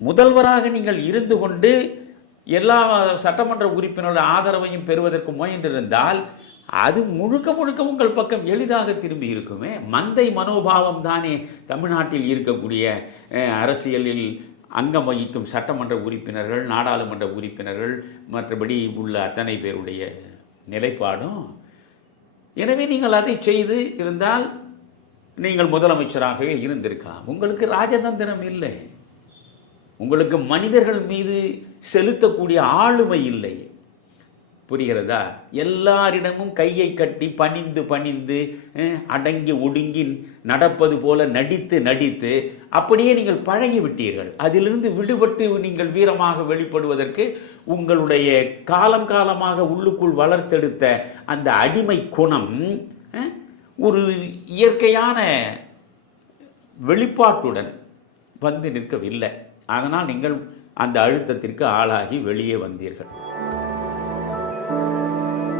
முதல்வராக நீங்கள் இருந்து கொண்டு எல்லா சட்டமன்ற உறுப்பினர்கள் ஆதரவையும் பெறுவதற்கு முயன்றிருந்தால் அது முழுக்க முழுக்க உங்கள் பக்கம் எளிதாக திரும்பி இருக்குமே. மந்தை மனோபாவம் தானே தமிழ்நாட்டில் இருக்கக்கூடிய அரசியலில் அங்கம் வகிக்கும் சட்டமன்ற உறுப்பினர்கள் நாடாளுமன்ற உறுப்பினர்கள் மற்றபடி உள்ள அத்தனை பேருடைய நிலைப்பாடும். எனவே நீங்கள் அதை செய்து இருந்தால் நீங்கள் முதலமைச்சராகவே இருந்திருக்கலாம். உங்களுக்கு ராஜதந்திரம் இல்லை. உங்களுக்கு மனிதர்கள் மீது செலுத்தக்கூடிய ஆளுமை இல்லை. புரிகிறதா? எல்லாரிடமும் கையை கட்டி பணிந்து பணிந்து அடங்கி ஒடுங்கி நடப்பது போல நடித்து நடித்து அப்படியே நீங்கள் பழகி விட்டீர்கள் அதிலிருந்து விடுபட்டு நீங்கள் வீரமாக வெளிப்படுவதற்கு உங்களுடைய காலம் காலமாக உள்ளுக்குள் வளர்த்தெடுத்த அந்த அடிமை குணம் ஒரு இயற்கையான வெளிப்பாட்டுடன் வந்து நிற்கவில்லை. அதனால் நீங்கள் அந்த அழுத்தத்திற்கு ஆளாகி வெளியே வந்தீர்கள்.